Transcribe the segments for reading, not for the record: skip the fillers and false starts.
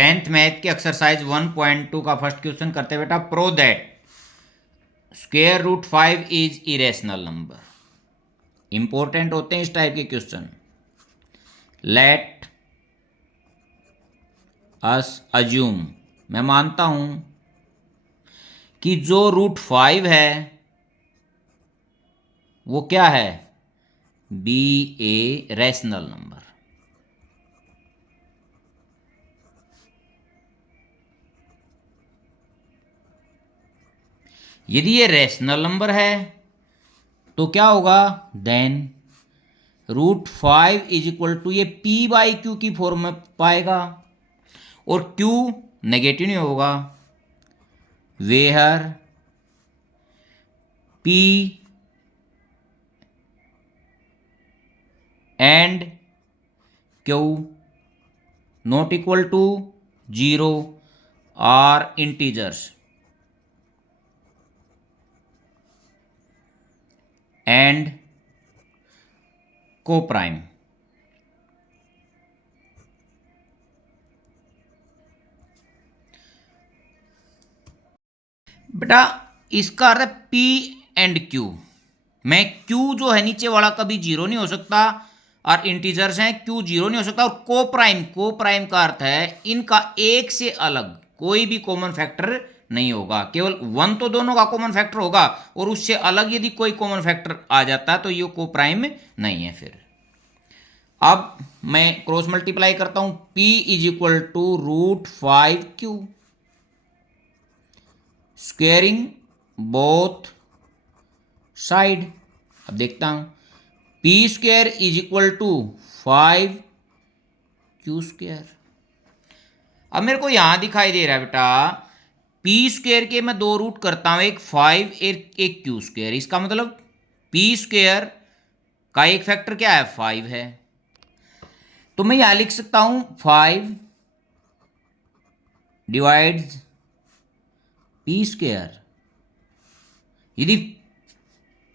10th math के exercise 1.2 का first question करते बेटा। Prove that square root 5 is irrational number. Important होते हैं इस टाइप के क्वेश्चन। लेट अस अज्यूम, मैं मानता हूं कि जो रूट 5 है वो क्या है, बी ए रैशनल नंबर। यदि ये रैशनल नंबर है तो क्या होगा, then root 5 is equal to ये पी बाई क्यू की फॉर्म में पाएगा, और क्यू नेगेटिव नहीं होगा, where p and q not equal to 0 are integers and coprime. बेटा इसका अर्थ है पी एंड क्यू में क्यू जो है नीचे वाला कभी जीरो नहीं हो सकता, और इंटीजर्स हैं क्यू जीरो नहीं हो सकता, और को प्राइम का अर्थ है इनका एक से अलग कोई भी कॉमन फैक्टर नहीं होगा। केवल वन तो दोनों का कॉमन फैक्टर होगा, और उससे अलग यदि कोई कॉमन फैक्टर आ जाता है तो ये को प्राइम नहीं है। फिर अब मैं क्रॉस मल्टीप्लाई करता हूं, P is equal to root 5 q, squaring both side. अब देखता हूं, p square is equal to 5 Q square. अब मेरे को यहां दिखाई दे रहा है बेटा, पी स्क्वेयर के मैं दो रूट करता हूं, एक 5 एक क्यू स्क्वेयर। इसका मतलब पी स्क्वेयर का एक फैक्टर क्या है, 5 है। तो मैं यहां लिख सकता हूं 5 डिवाइड्स पी स्क्वेयर। यदि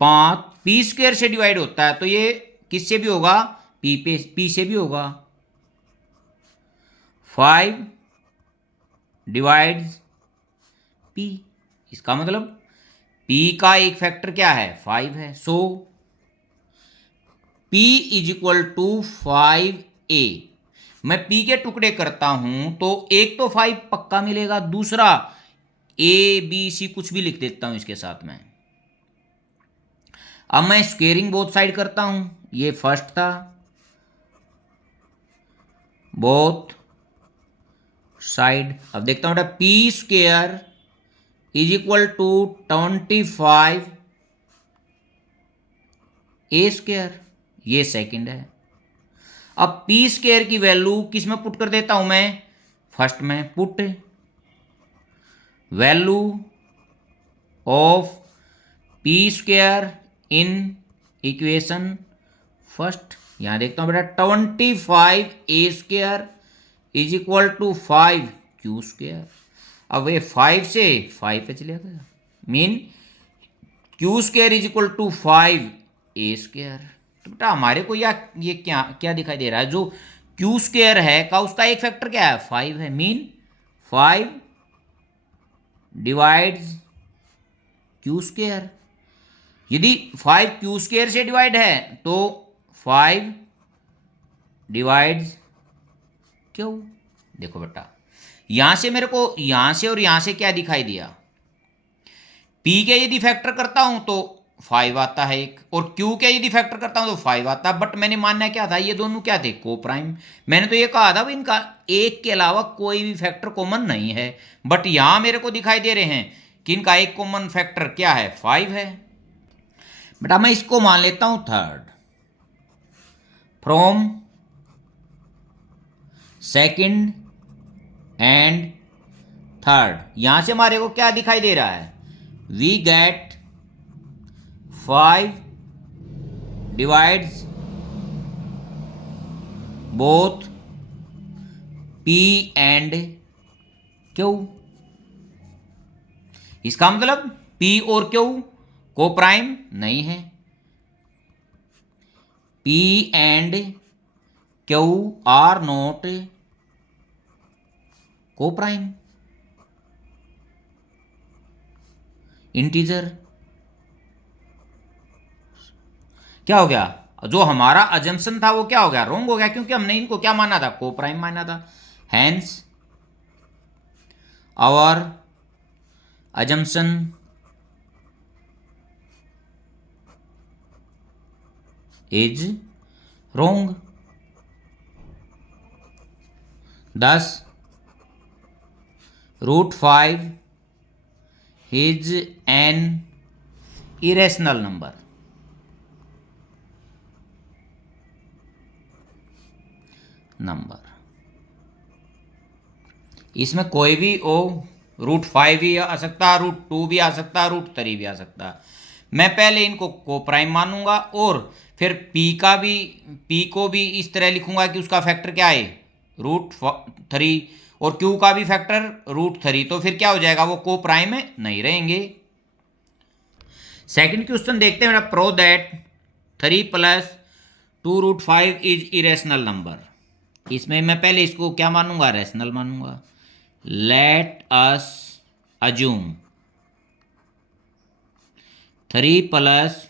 5 पी स्क्वेयर से डिवाइड होता है तो ये किससे भी होगा, पी से भी होगा। 5 डिवाइड्स पी, इसका मतलब पी का एक फैक्टर क्या है, 5 है। So P is equal to 5a। मैं P के टुकड़े करता हूं तो एक तो 5 पक्का मिलेगा, दूसरा ABC कुछ भी लिख देता हूं इसके साथ में। अब मैं स्क्वेयरिंग बोथ साइड करता हूं, ये फर्स्ट था, बोथ साइड। अब देखता हूं बेटा, p square is equal to 25 A square, ये सेकंड है। अब पी स्क्वेयर की वैल्यू किस में पुट कर देता हूं मैं, फर्स्ट में। Put value of P square in equation first. यहां देखता हूं बेटा, 25 ए square is equal to 5 Q square. अब ये 5 से 5 पे चले गया, mean Q square is equal to 5 A square. तो बेटा हमारे को ये क्या क्या दिखाई दे रहा है, जो क्यू स्क्वेयर है का उसका एक फैक्टर क्या है, 5 है, मीन 5 डिवाइड्स क्यू स्क्वेयर। यदि 5 क्यू स्क्वेयर से डिवाइड है तो 5 डिवाइड्स क्यू। देखो बेटा यहां से मेरे को यहां से और यहां से क्या दिखाई दिया, पी के यदि फैक्टर करता हूं तो 5 आता है एक, और क्यू के यदि फैक्टर करता हूं तो 5 आता है। बट मैंने मानना क्या था, ये दोनों क्या थे, को प्राइम। मैंने तो ये कहा था इनका एक के अलावा कोई भी फैक्टर कॉमन नहीं है, बट यहां मेरे को दिखाई दे रहे हैं कि इनका एक कॉमन फैक्टर क्या है, 5 है। बेटा मैं इसको मान लेता हूं third, from second and third. यहां से हमारे को क्या दिखाई दे रहा है, we get 5 divides both P and Q। इसका मतलब P और Q को प्राइम नहीं है, P and Q are not coprime integer. क्या हो गया, जो हमारा अजम्पशन था वो क्या हो गया, रॉन्ग हो गया, क्योंकि हमने इनको क्या माना था, को प्राइम माना था। Hence our assumption is wrong. thus √5 is an irrational number। इसमें कोई भी हो, √5 भी आ सकता है, √2 भी आ सकता है, √3 भी आ सकता है। मैं पहले इनको को प्राइम मानूंगा और फिर पी को भी इस तरह लिखूंगा कि उसका फैक्टर क्या है, √3, और क्यू का भी फैक्टर √3, तो फिर क्या हो जाएगा, वो को प्राइम में नहीं रहेंगे। सेकंड क्वेश्चन देखते हैं, prove that 3 + 2√5 is irrational number. इसमें मैं पहले इसको क्या मानूंगा, रेशनल मानूंगा। Let us assume 3 +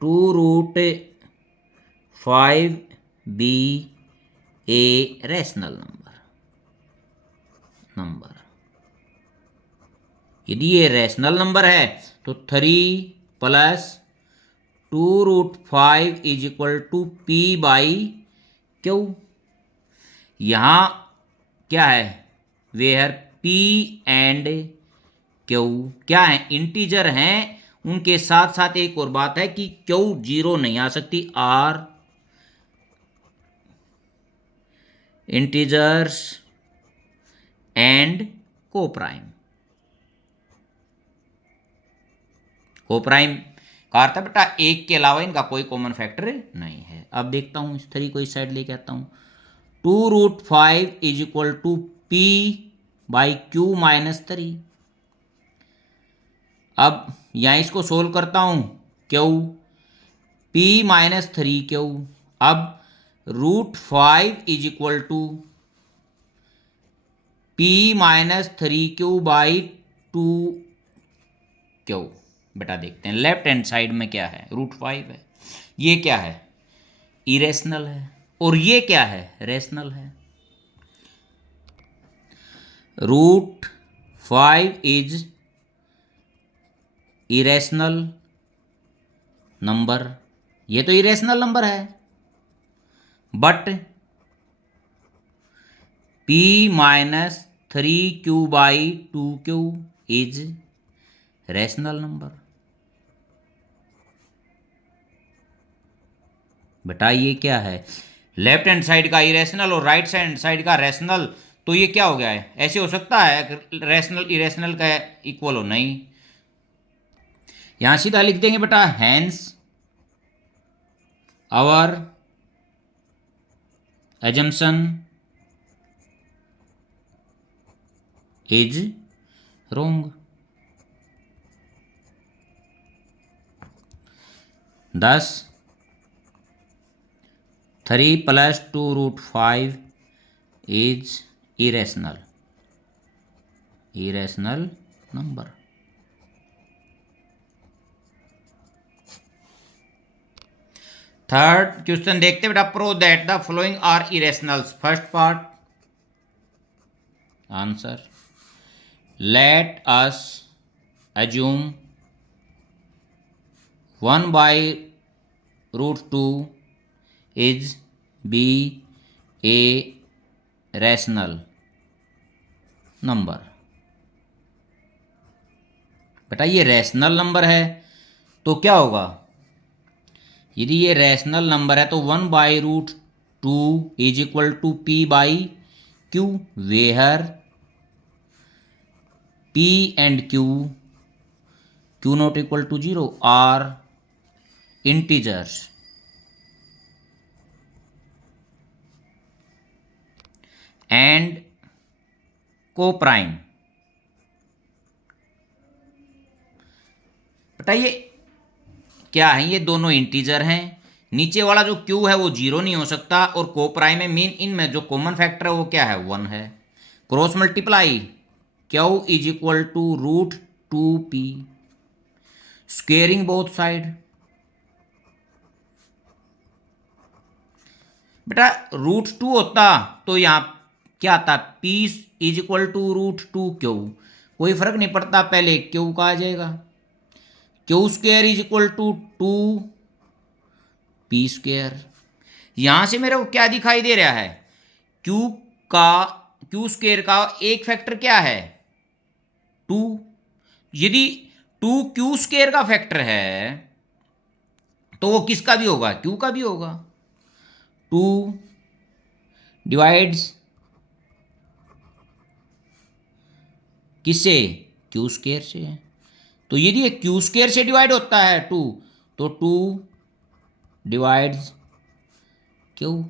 2√5 be a rational number. यदि ये रेशनल नंबर है तो 3 + 2√5 = P/Q। यहां क्या है, वेयर P एंड Q क्या है, इंटीजर हैं। उनके साथ साथ एक और बात है कि Q 0 नहीं आ सकती, आर इंटीजर्स एंड को प्राइम। को प्राइम का अर्थ है बेटा एक के अलावा इनका कोई कॉमन फैक्टर नहीं है। अब देखता हूं इस 3 को इस साइड लेके आता हूं। 2√5 = P/Q - 3। अब यहां इसको सोल्व करता हूं, Q P - 3Q। अब √5 = P - 3Q/2Q। बेटा देखते हैं लेफ्ट हैंड साइड में क्या है, √5 है, ये क्या है, इरेशनल है, और ये क्या है, रेशनल है। √5 इज इरेशनल नंबर, ये तो इरेशनल नंबर है, but P - 3Q/2Q is rational number. बेटा ये क्या है, लेफ्ट हैंड साइड का इरेशनल और राइट हैंड साइड का रेशनल, तो ये क्या हो गया है, ऐसे हो सकता है रेशनल इरेशनल का इक्वल हो, नहीं। यहां सीधा लिख देंगे बेटा, hence our assumption is wrong। thus 3 + 2√5 is irrational number। Third question देखते बेटा, prove that the following are irrationals. First part answer, let us assume 1/√2 is be a rational number. बेटा ये रैशनल नंबर है तो क्या होगा, यदि ये रैशनल नंबर है तो 1/√2 is equal to P/Q, where P and Q not equal to 0 are integers and coprime. बेटा ये क्या है, ये दोनों इंटीजर हैं। नीचे वाला जो Q है वो 0 नहीं हो सकता, और को प्राइम में मीन इनमें जो कॉमन फैक्टर है वो क्या है, 1 है। Cross multiply q is equal to root 2p, squaring both side. बेटा रूट 2 होता तो यहाँ क्या आता, p is equal to root 2q, कोई फर्क नहीं पड़ता, पहले q का आ जाएगा, q square is equal to 2p square. यहां से मेरे को क्या दिखाई दे रहा है, क्यू स्क्वेयर का एक फैक्टर क्या है, 2। यदि 2q स्क्वेयर का फैक्टर है तो वो किसका भी होगा, q का भी होगा। 2 डिवाइड्स किससे, q स्क्वेयर से। तो यदि ये q स्क्वेयर से डिवाइड होता है 2, तो 2 डिवाइड्स q।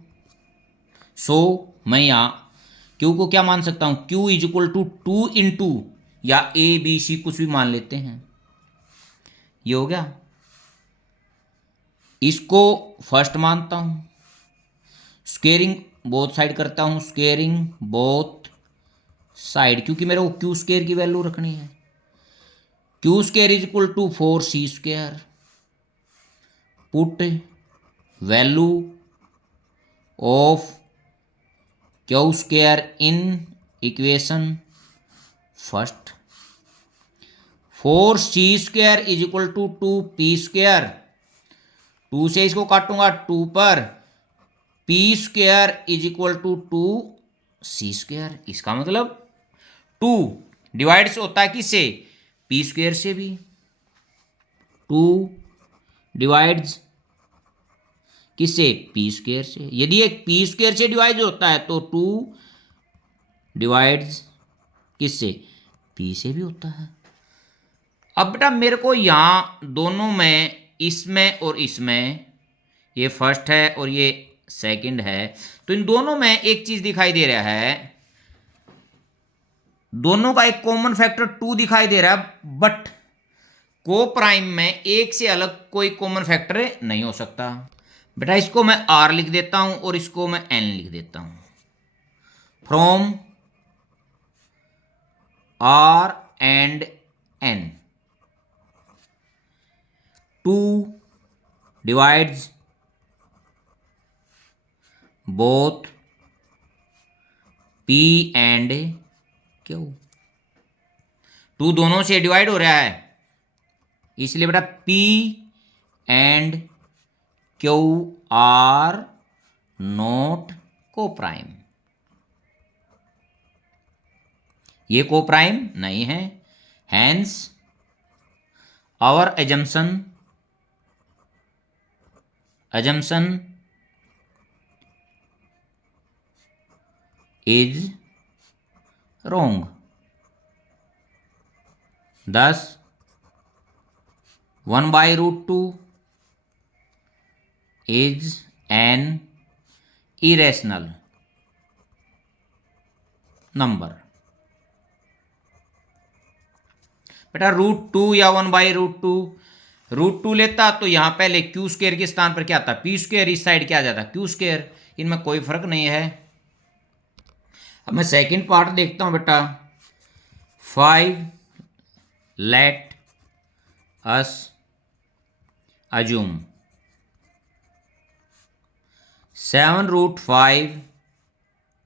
सो मैं यहाँ q को क्या मान सकता हूँ, q is equal to 2 into, या a b c कुछ भी मान लेते हैं, ये हो गया। इसको फर्स्ट मानता हूँ, स्क्वेयरिंग बोथ साइड करता हूँ, स्क्वेयरिंग बोथ साइड, क्योंकि मेरे को q स्क्वेयर की वैल्यू रखनी है। q square is equal to 4c square, put value of q square in equation first. 4c square is equal to 2p square, 2 से इसको काटूंगा 2 पर, p square is equal to 2c square. इसका मतलब 2 divides होता है किससे, p स्क्वेयर से भी। 2 डिवाइड्स किससे, p स्क्वेयर से। यदि एक p स्क्वेयर से डिवाइड होता है तो 2 डिवाइड्स किससे, p से भी होता है। अब बेटा मेरे को यहाँ दोनों में, इसमें और इसमें, ये फर्स्ट है और ये सेकंड है, तो इन दोनों में एक चीज दिखाई दे रहा है, दोनों का एक कॉमन फैक्टर 2 दिखाई दे रहा है, बट को प्राइम में एक से अलग कोई कॉमन फैक्टर नहीं हो सकता। बेटा इसको मैं r लिख देता हूं और इसको मैं n लिख देता हूं। From r and n, 2 divides both p and q। 2 दोनों से डिवाइड हो रहा है, इसलिए बेटा p and q are not coprime, ये को प्राइम नहीं है। Hence our assumption is wrong. thus 1/√2 is an irrational number। बेटा √2 या 1/√2, √2 लेता तो यहां पहले q स्क्वेयर के स्थान पर क्या आता, p स्क्वेयर, इस साइड क्या आ जाता, q स्क्वेयर, इनमें कोई फर्क नहीं है। अब मैं सेकंड पार्ट देखता हूं बेटा। 5 late us assume 7√5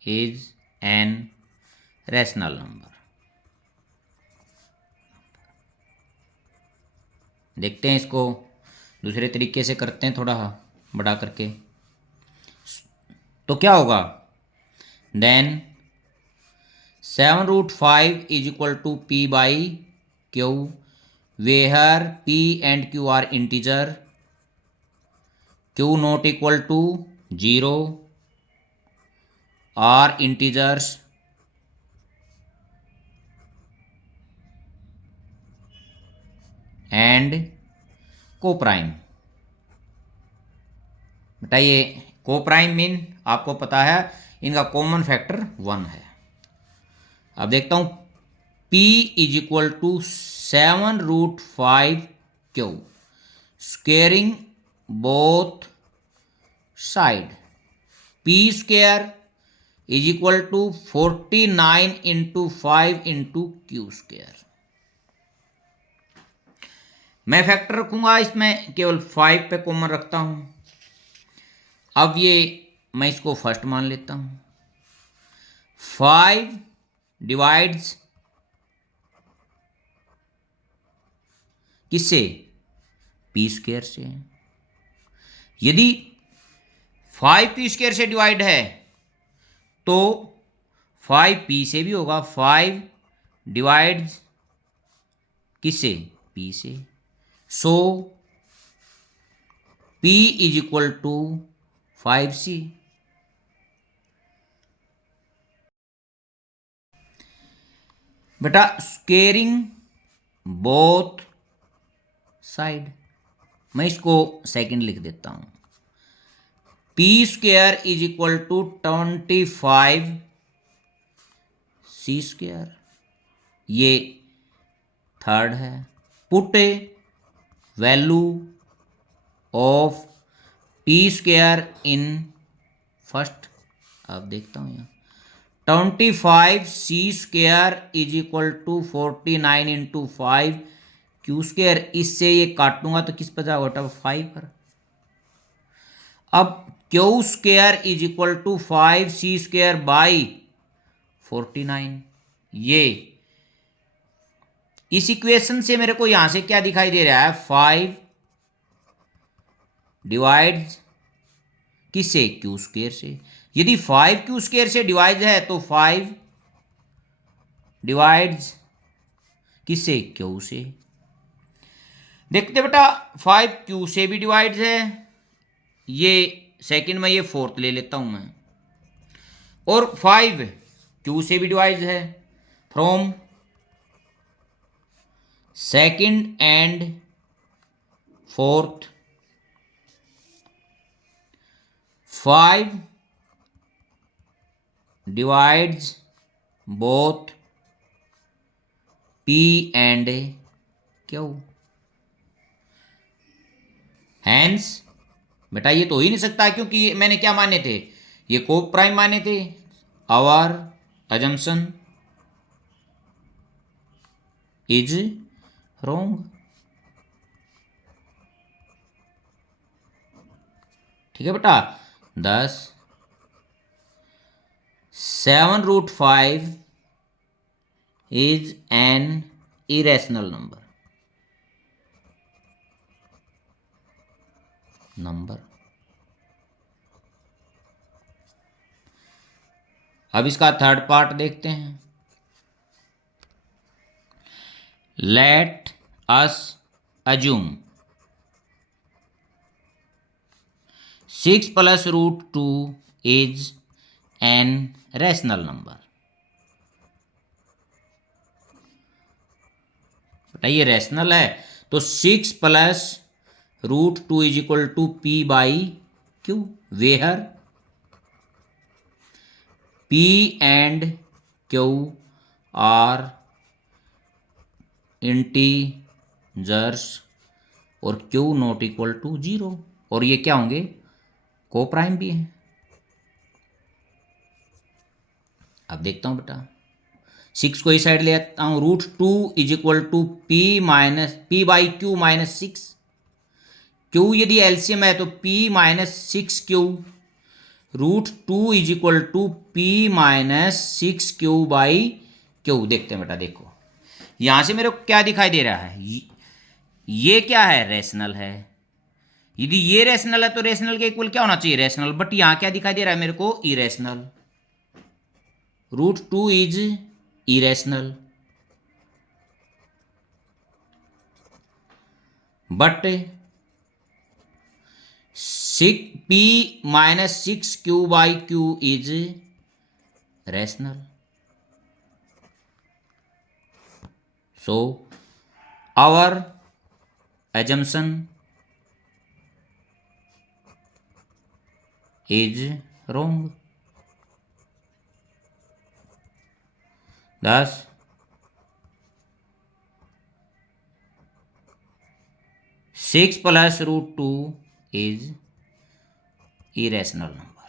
is an rational number. देखते हैं इसको दूसरे तरीके से करते हैं, थोड़ा बड़ा करके। तो क्या होगा, then 7√5 is equal to p by q, where p and q are integer, q not equal to 0 are integers and coprime. बताइए को प्राइम मीन आपको पता है इनका कॉमन फैक्टर 1 है। अब देखता हूं p is equal to 7√5 q, squaring both side, p square is equal to 49 into 5 into q square. मैं फैक्टर रखूंगा इसमें, केवल 5 पे कॉमन रखता हूं। अब ये मैं इसको फर्स्ट मान लेता हूं। 5 डिवाइड्स किससे? पी स्क्वायर से। यदि 5 पी स्क्वायर से डिवाइड है तो 5 पी से भी होगा। 5 डिवाइड्स किससे? पी से। So P is equal to 5C। बेटा स्क्वेयरिंग बोथ साइड, मैं इसको सेकंड लिख देता हूं। P square is equal to 25C square, ये थर्ड है। Put a value of P square in first. अब देखता हूं यहाँ 25C square is equal to 49 into 5 Q square. इससे ये काटूंगा तो किस पर जाएगा? 5 पर। अब q square is equal to 5C square by 49। ये इस इक्वेशन से मेरे को यहां से क्या दिखाई दे रहा है? 5 डिवाइड्स किससे? क्यू स्क्वेयर से। यदि 5 क्यू स्क्वेयर से डिवाइड है तो 5 डिवाइड्स किससे? क्यू से। देखते बेटा 5 क्यू से भी डिवाइड है, ये सेकंड में, ये फोर्थ ले लेता हूं मैं। और 5 क्यू से भी डिवाइड है। From second and fourth 5 divides both P and Q। Hence बेटा ये तो हो ही नहीं सकता, क्योंकि मैंने क्या माने थे? ये को प्राइम माने थे। Our assumption is wrong. ठीक है बेटा। 7√5 इज एन इरेशनल नंबर। अब इसका थर्ड पार्ट देखते हैं। Let us assume 6 plus root 2 is an rational number. ये रैशनल है तो 6 plus root 2 is equal to P by Q, where P and Q are integers और Q नॉट इक्वल टू 0। और ये क्या होंगे? को प्राइम भी है। अब देखता हूं बेटा, 6 को इस साइड ले आता हूं। Root 2 is equal to P by Q minus 6। Q यदि एलसीएम है तो P माइनस 6Q। रूट 2 is equal to P minus 6Q by Q। देखते हैं बेटा, देखो यहां से मेरे को क्या दिखाई दे रहा है? ये क्या है? रैशनल है। यदि ये रैशनल है तो रैशनल के इक्वल क्या होना चाहिए? रैशनल। बट यहां क्या दिखाई दे रहा है मेरे को? Irrational. Root 2 is irrational, but P minus 6Q by Q is rational. So our assumption is wrong। Thus 6 plus root 2 is irrational number।